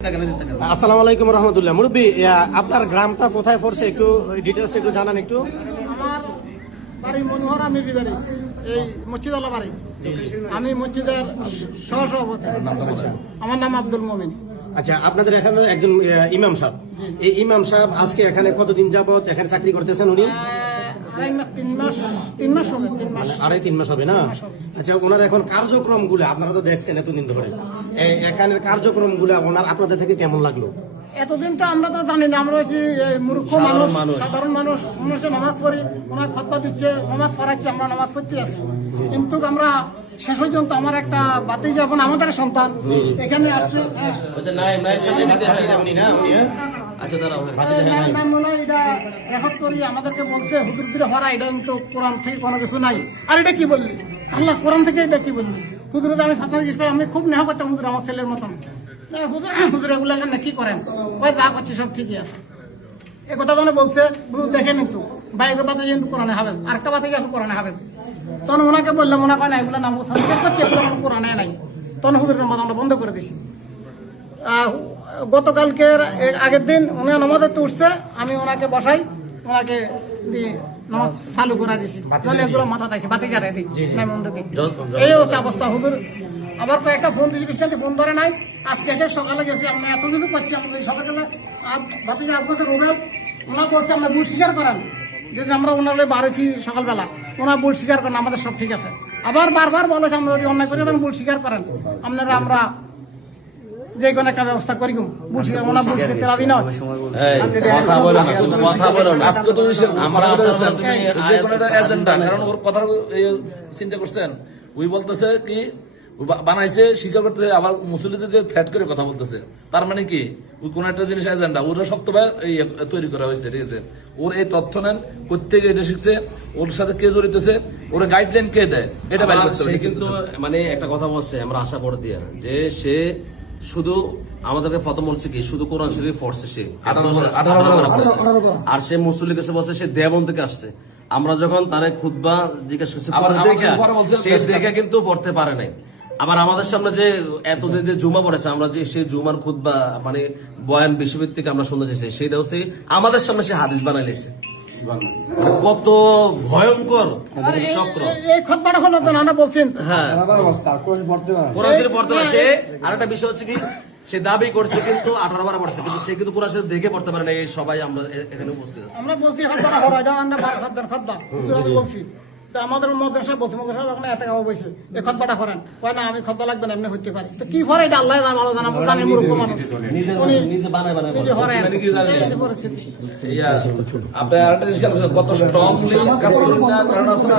আসসালামু আলাইকুম রহমতুল্লাহ। মুরব্বী, আপনার গ্রামটা কোথায় পড়ছে একটু ডিটেলস একটু জানান একটু। আমার বাড়ি মনোহর আমিদি বাড়ি, এই মসজিদওয়ালা বাড়ি। আমি মসজিদের সহসভাপতি। আমার নাম আব্দুল মমিন। আচ্ছা, আপনাদের এখানে একজন ইমাম সাহেব, এই ইমাম সাহেব আজকে এখানে কতদিন যাবত এখানে চাকরি করতেছেন উনি? তিন মাস হবে। 3 মাস হবে না? আচ্ছা, ওনার এখন কার্যক্রম গুলো আপনারা তো দেখছেন এতদিন ধরে, এখানের কার্যক্রম গুলো ওনার আপনাদের থেকে কেমন লাগলো? এতদিন তো আমরা তো জানি না, আমরা হচ্ছি মূর্খ মানুষ, সাধারণ মানুষ। মানুষের নামাজ পড়ি, ওনার খতবা দিচ্ছে, নামাজ পড়াচ্ছে, আমরা নামাজ পড়তে আছি। কিন্তু আমরা শেষ পর্যন্ত আমার একটা বাতি যখন আমাদের সন্তান এখানে আসছে, রেকর্ড করি আমাদেরকে বলছে হুজুর দিলে হরা, এটা কিন্তু কোরআন থেকে কোনো কিছু নাই। আর এটা কি বললি আল্লাহ কোরআন থেকে এটা কি বললি? হুজুর আমি ফাঁসা জিজ্ঞেস করি, আমি খুব নেহা করতাম হুজুর আমার ছেলের মতন। হুজুর এগুলো কি করেন? কয় যা করছি সব ঠিকই আছে। এ কথা তো বলছে দেখে কিন্তু বাইরের বাতে কিন্তু কোরআনে হবে, আরেকটা বাতে গেছে কোরআনে হবে। তখন ওনাকে বললাম, ওনা কয় না এগুলো নাম করছি, এগুলো কোরআনে নাই। তখন হুজুরের মতো আমরা বন্ধ করে দিছি। গতকালকের আগের দিন উনি নামাজে উঠছে, আমি ওনাকে বসাই, ওনাকে দিয়ে নামাজ চালু করে দিছি। তাহলে এগুলো মাথা থাকছে বাতি জারে দিই, এই হচ্ছে অবস্থা। হুজুর আবার কয়েকটা ফোন দিয়েছি, বিস্তারিত ফোন ধরে নাই। আজকে সকালে গেছি, আমরা এত কিছু পাচ্ছি। আমাদের সকালে বাতিজা আপনাদের রুবেল ওনা বলছে আমরা ভুল স্বীকার করেন, যে আমরা ওনার বাড়েছি সকালবেলা, ওনার ভুল স্বীকার করেন, আমাদের সব ঠিক আছে। আবার বারবার বলেছে আমরা যদি অন্যায় করে ভুল স্বীকার করেন, আপনারা আমরা যে কোনো একটা ব্যবস্থা করি। ওনার ভুল স্বীকার রাজি নয়। চিন্তা করছেন ওই বলতেছে কি বানাইছে, স্বীকার করতেছে, আবার মুসলিমদের থ্রেট করে কথা বলতেছে। তার মানে কি ওই কোন একটা জিনিস এজেন্ডা ওরা শক্তভাবে তৈরি করা হয়েছে, ঠিক আছে? ওর এই তথ্য নেন কোথেকে এটা শিখছে, ওর সাথে কে জড়িতেছে, ওর গাইডলাইন কে দেয়, এটা বাইরে করতে হবে। কিন্তু মানে একটা কথা বলছে, আমরা আশা করে দিয়ে যে সে শুধু আমাদেরকে প্রথম বলছে কি শুধু কোরআন শরীফ পড়ছে সে, আর সে মুসলিম কাছে বলছে সে দেবন থেকে আসছে। আমরা যখন তার খুতবা জিজ্ঞাসা করছি সে দেখে কিন্তু পড়তে পারে নাই। আবার আমাদের সামনে যে এতদিন যে জুমা পড়েছে, আমরা যে সেই জুমার খুতবা মানে বয়ান বিশ্বভিত্তিক আমরা শুনতে চাইছি, সেইটা হচ্ছে আমাদের সামনে সে হাদিস বানাই লেছে। কত ভয়ঙ্কর চক্র এই খতবাটা হলো তো না বলছেন। হ্যাঁ, কোরআন শরীফ পড়তে পারে সে। আর একটা বিষয় হচ্ছে কি, সে দাবি করছে কিন্তু 18 বার পড়ছে, কিন্তু সে কিন্তু কোরআন শরীফ দেখে পড়তে পারে না। এই সবাই আমরা এখানে উপস্থিত আছি। আমরা বলছি খতবাটা হলো, এটা আমরা 12 সাবধান খতবা বলছি। তো আমাদের মাদ্রাসা বলছি, মাদ্রাসা ওখানে এত কাবা বসে এই খতবাটা করেন, কয় না আমি খতবা লাগবে না, এমনি হইতে পারে। তো কি করে এটা আল্লাহ ভালো জানা, জানে মূর্খ মানুষ নিজে বানায় নিজে করে পরিস্থিতি। আপনি আরেকটা জিনিস কত স্ট্রংলি কাজ করেন না, কারণ আছে না